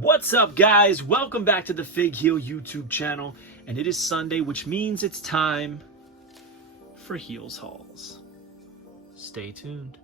What's up, guys? Welcome back to the Fig Heel YouTube channel, and it is Sunday, which means it's time for Heels Hauls. Stay tuned.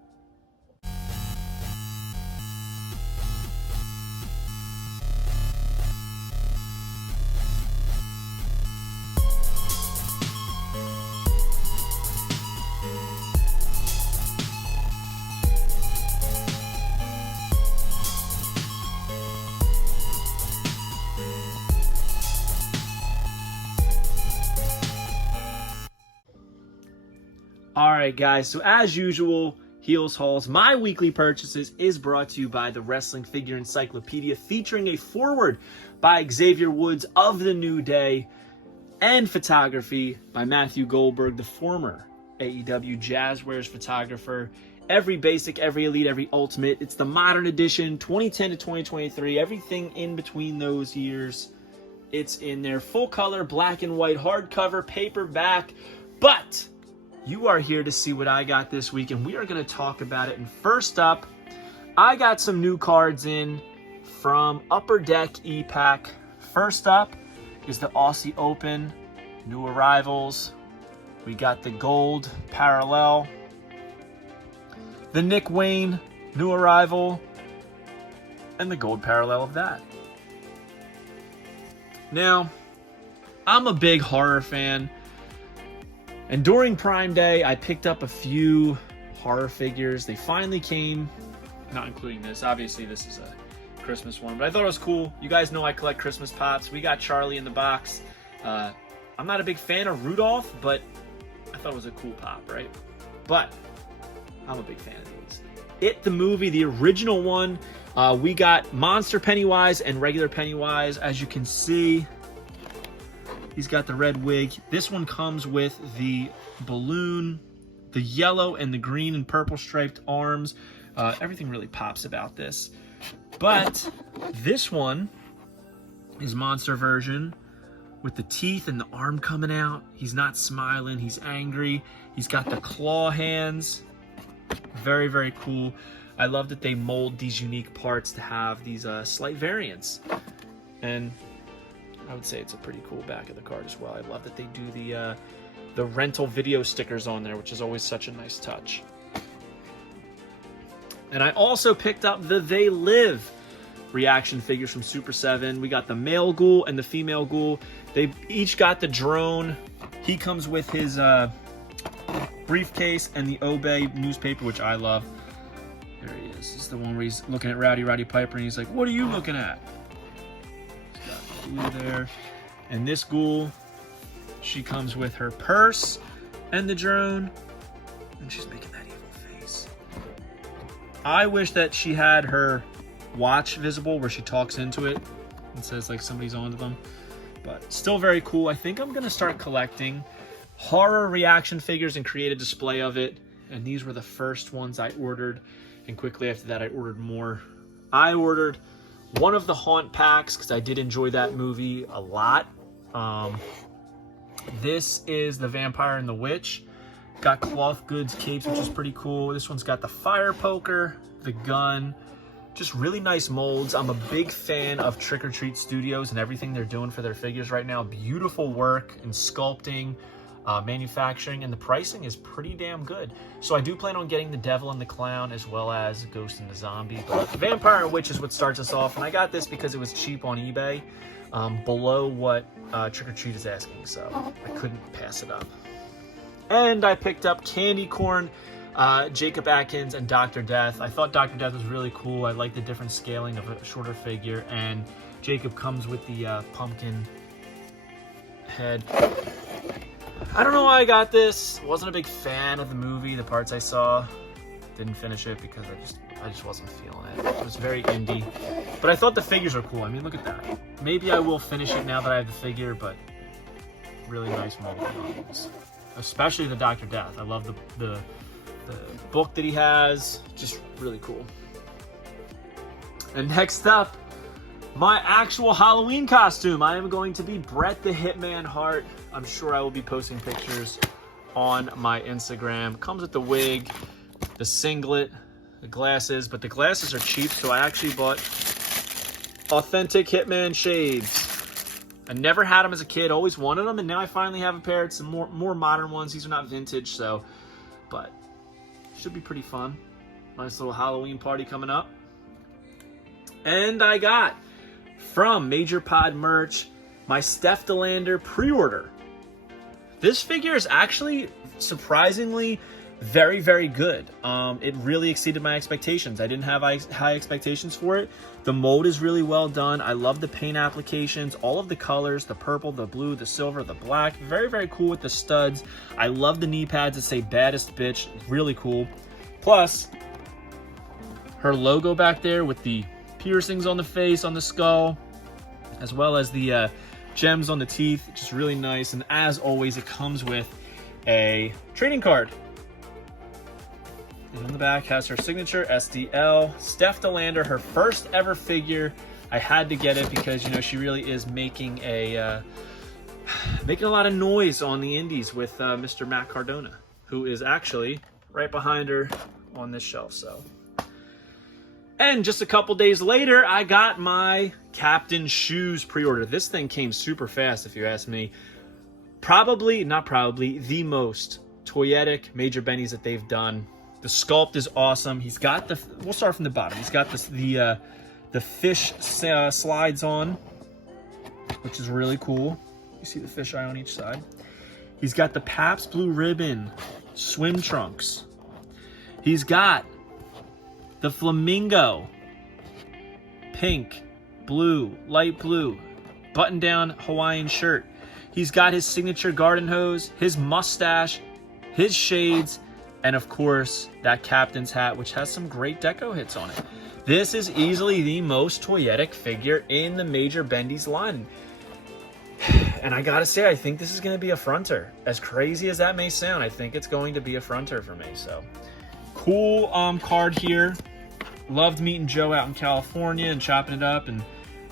Alright guys, so as usual, Heels Hauls, my weekly purchases, is brought to you by the Wrestling Figure Encyclopedia, featuring a foreword by Xavier Woods of The New Day, and photography by Matthew Goldberg, the former AEW Jazzwares photographer. Every basic, every elite, every ultimate. It's the modern edition, 2010 to 2023, everything in between those years. It's in there, full color, black and white, hardcover, paperback, but you are here to see what I got this week, and we are going to talk about it. And first up, I got some new cards in from Upper Deck E-Pack. First up is the Aussie Open, new arrivals. We got the gold parallel, the Nick Wayne new arrival, and the gold parallel of that. Now, I'm a big horror fan. And during Prime Day, I picked up a few horror figures. They finally came, not including this. Obviously, this is a Christmas one, but I thought it was cool. You guys know I collect Christmas pops. We got Charlie in the box. I'm not a big fan of Rudolph, but I thought it was a cool pop, right? But I'm a big fan of these. It, the movie, the original one, we got Monster Pennywise and regular Pennywise. As you can see, he's got the red wig. This one comes with the balloon, the yellow and the green and purple striped arms. Everything really pops about this. But this one is monster version with the teeth and the arm coming out. He's not smiling. He's angry. He's got the claw hands. Very, very cool. I love that they mold these unique parts to have these slight variants. And I would say it's a pretty cool back of the card as well. I love that they do the rental video stickers on there, which is always such a nice touch. And I also picked up the They Live reaction figures from Super7. We got the male ghoul and the female ghoul. They each got the drone. He comes with his briefcase and the Obey newspaper, which I love. There he is. This is the one where he's looking at Roddy Piper and he's like, "What are you looking at?" There. And this ghoul, she comes with her purse and the drone, and she's making that evil face. I wish that she had her watch visible where she talks into it and says like somebody's onto them, but still very cool. I think I'm gonna start collecting horror reaction figures and create a display of it, and these were the first ones I ordered, and quickly after that I ordered more. I ordered one of the Haunt packs because I did enjoy that movie a lot. This is the Vampire and the Witch. Got cloth goods capes, which is pretty cool. This one's got the fire poker, the gun, just really nice molds. I'm a big fan of Trick or Treat Studios and everything they're doing for their figures right now. Beautiful work in sculpting, manufacturing, and the pricing is pretty damn good. So I do plan on getting the Devil and the Clown as well as Ghost and the Zombie, but the Vampire and Witch is what starts us off, and I got this because it was cheap on eBay, below what Trick or Treat is asking, so I couldn't pass it up. And I picked up Candy Corn, Jacob Atkins, and Dr. Death. I thought Dr. Death was really cool. I like the different scaling of a shorter figure, and Jacob comes with the pumpkin head. I don't know why I got this. Wasn't a big fan of the movie. The parts I saw, didn't finish it because I just wasn't feeling it. It was very indie, but I thought the figures are cool. I mean, look at that. Maybe I will finish it now that I have the figure, but really nice models, especially the Dr. Death. I love the book that he has. Just really cool. And next up, my actual Halloween costume. I am going to be Bret the Hitman Hart. I'm sure I will be posting pictures on my Instagram. Comes with the wig, the singlet, the glasses, but the glasses are cheap, so I actually bought authentic Hitman shades. I never had them as a kid, always wanted them, and now I finally have a pair. It's some more modern ones. These are not vintage, so, but should be pretty fun. Nice little Halloween party coming up. And I got from Major Pod Merch my Steph Theander pre-order. This figure is actually surprisingly very, very good. It really exceeded my expectations. I didn't have high expectations for it. The mold is really well done. I love the paint applications, all of the colors, the purple, the blue, the silver, the black. Very, very cool with the studs. I love the knee pads that say baddest bitch. Really cool. Plus, her logo back there with the piercings on the face, on the skull, as well as the gems on the teeth. Just really nice. And as always, it comes with a trading card. And on the back has her signature, SDL. Steph Theander, her first ever figure. I had to get it because, you know, she really is making a lot of noise on the indies with Mr. Matt Cardona, who is actually right behind her on this shelf. So, and just a couple days later, I got my Captain Shoes pre-order. This thing came super fast, if you ask me. Not probably, the most toyetic Major Bennies that they've done. The sculpt is awesome. He's got the, we'll start from the bottom. He's got the fish slides on, which is really cool. You see the fish eye on each side. He's got the Pabst Blue Ribbon swim trunks. He's got the flamingo, pink, blue, light blue, button-down Hawaiian shirt. He's got his signature garden hose, his mustache, his shades, and of course, that captain's hat, which has some great deco hits on it. This is easily the most toyetic figure in the Major Bendy's line. And I gotta say, I think this is gonna be a fronter. As crazy as that may sound, I think it's going to be a fronter for me. So, cool card here. Loved meeting Joe out in California and chopping it up and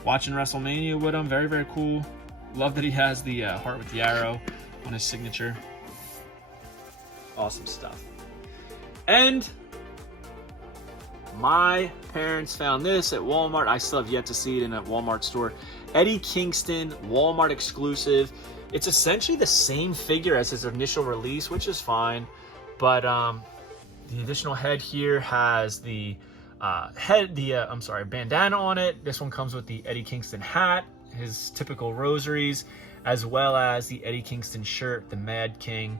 watching WrestleMania with him. Very, very cool. Love that he has the heart with the arrow on his signature. Awesome stuff. And my parents found this at Walmart. I still have yet to see it in a Walmart store. Eddie Kingston, Walmart exclusive. It's essentially the same figure as his initial release, which is fine. But the additional head here has the bandana on it. This one comes with the Eddie Kingston hat, his typical rosaries, as well as the Eddie Kingston shirt, the Mad King.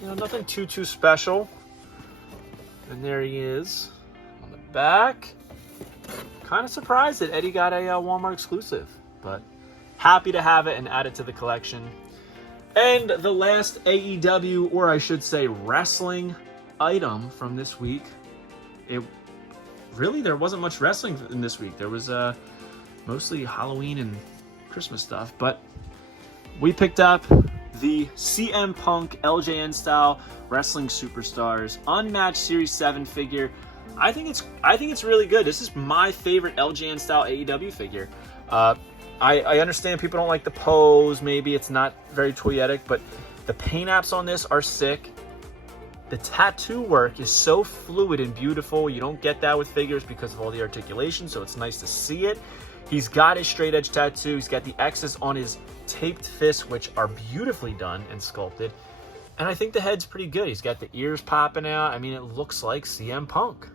You know, nothing too special. And there he is on the back. Kind of surprised that Eddie got a Walmart exclusive, but happy to have it and add it to the collection. And the last AEW, or I should say wrestling item from this week. There wasn't much wrestling in this week. There was mostly Halloween and Christmas stuff, but we picked up the CM Punk LJN style Wrestling Superstars Unmatched Series 7 figure. I think it's really good. This is my favorite LJN style AEW figure. I understand people don't like the pose. Maybe it's not very toyetic, but the paint apps on this are sick. The tattoo work is so fluid and beautiful. You don't get that with figures because of all the articulation, so it's nice to see it. He's got his straight edge tattoo. He's got the X's on his taped fists, which are beautifully done and sculpted. And I think the head's pretty good. He's got the ears popping out. I mean, it looks like CM Punk.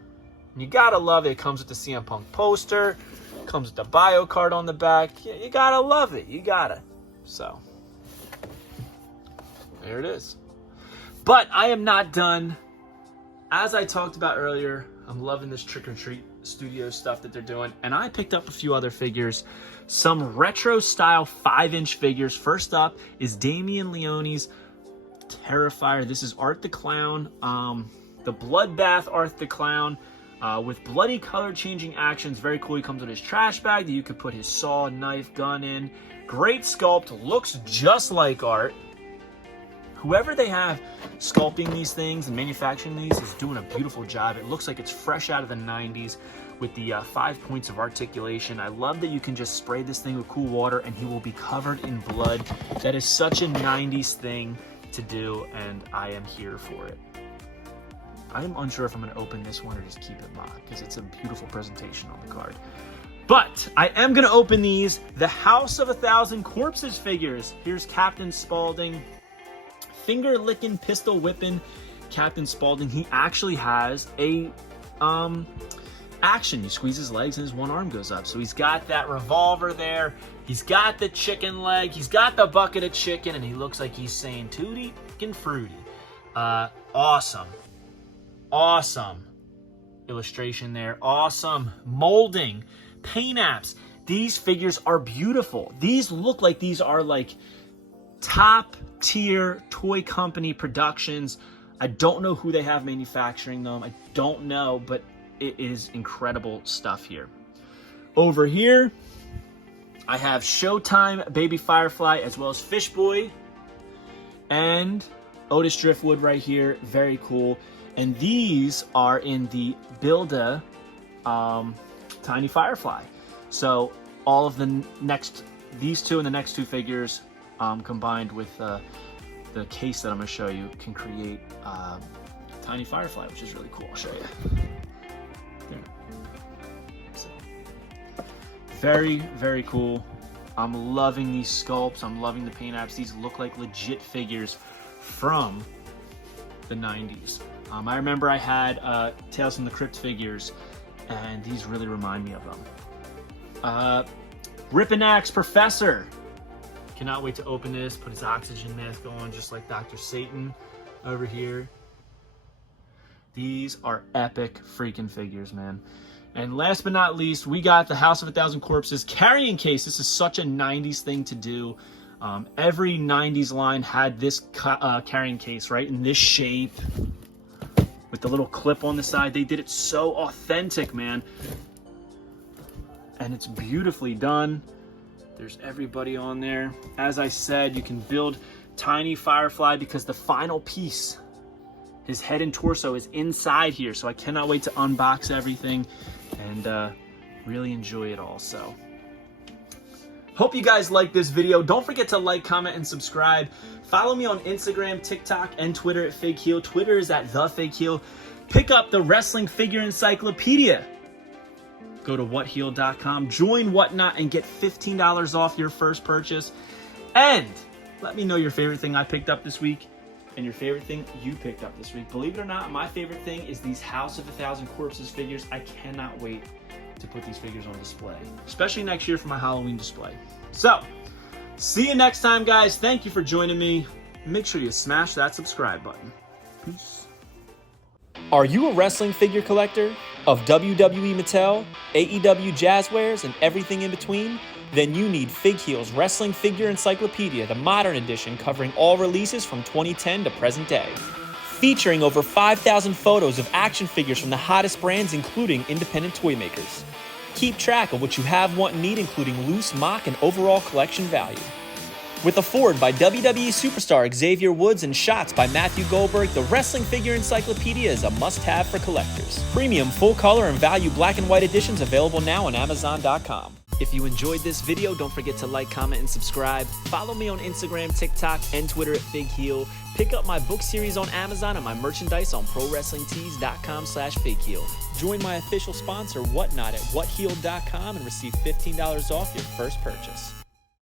You gotta love it. It comes with the CM Punk poster. Comes with the bio card on the back. You gotta love it. You gotta. So, there it is. But I am not done. As I talked about earlier, I'm loving this Trick or Treat Studio stuff that they're doing. And I picked up a few other figures. Some retro style 5-inch figures. First up is Damian Leone's Terrifier. This is Art the Clown. The Bloodbath Art the Clown. With bloody color changing actions. Very cool. He comes with his trash bag that you could put his saw, knife, gun in. Great sculpt. Looks just like Art. Whoever they have sculpting these things and manufacturing these is doing a beautiful job. It looks like it's fresh out of the 90s with the 5 points of articulation. I love that you can just spray this thing with cool water and he will be covered in blood. That is such a 90s thing to do, and I am here for it. I'm unsure if I'm going to open this one or just keep it mock because it's a beautiful presentation on the card. But I am going to open these, the House of 1,000 Corpses figures. Here's Captain Spaulding, finger-licking, pistol-whipping Captain Spaulding. He actually has a action. You squeeze his legs and his one arm goes up. So he's got that revolver there. He's got the chicken leg. He's got the bucket of chicken, and he looks like he's saying tutti and fruity. Awesome. Awesome illustration there. Awesome molding. Paint apps. These figures are beautiful. These look like these are like top tier toy company productions. I don't know who they have manufacturing them. I don't know, but it is incredible stuff here. Over here, I have Showtime Baby Firefly as well as Fish Boy and Otis Driftwood right here. Very cool. And these are in the Build-A Tiny Firefly. So all of the these two and the next two figures combined with the case that I'm going to show you can create Tiny Firefly, which is really cool. I'll show you. There. So, very, very cool. I'm loving these sculpts. I'm loving the paint apps. These look like legit figures from the 90s. I remember I had Tales from the Crypt figures, and these really remind me of them. Rip and Axe Professor. Cannot wait to open this, put his oxygen mask on, just like Dr. Satan over here. These are epic freaking figures, man. And last but not least, we got the House of 1,000 Corpses carrying case. This is such a 90s thing to do. Every 90s line had this carrying case, right, in this shape with the little clip on the side. They did it so authentic, man. And it's beautifully done. There's everybody on there. As I said, you can build Tiny Firefly because the final piece, his head and torso, is inside here. So I cannot wait to unbox everything and really enjoy it all. So hope you guys like this video. Don't forget to like, comment, and subscribe. Follow me on Instagram, TikTok, and Twitter at FigHeel. Twitter is at TheFigHeel. Pick up the Wrestling Figure Encyclopedia. Go to whatheel.com, join Whatnot, and get $15 off your first purchase. And let me know your favorite thing I picked up this week and your favorite thing you picked up this week. Believe it or not, my favorite thing is these House of 1,000 Corpses figures. I cannot wait to put these figures on display, especially next year for my Halloween display. So, see you next time, guys. Thank you for joining me. Make sure you smash that subscribe button. Peace. Are you a wrestling figure collector of WWE Mattel, AEW Jazzwares, and everything in between? Then you need FigHeel's Wrestling Figure Encyclopedia, the modern edition covering all releases from 2010 to present day. Featuring over 5,000 photos of action figures from the hottest brands, including independent toy makers. Keep track of what you have, want, and need, including loose, mock, and overall collection value. With a forward by WWE superstar Xavier Woods and shots by Matthew Goldberg, the Wrestling Figure Encyclopedia is a must-have for collectors. Premium full-color and value black and white editions available now on Amazon.com. If you enjoyed this video, don't forget to like, comment, and subscribe. Follow me on Instagram, TikTok, and Twitter at FigHeel. Pick up my book series on Amazon and my merchandise on ProWrestlingTees.com/FigHeel. Join my official sponsor, Whatnot, at whatheel.com and receive $15 off your first purchase.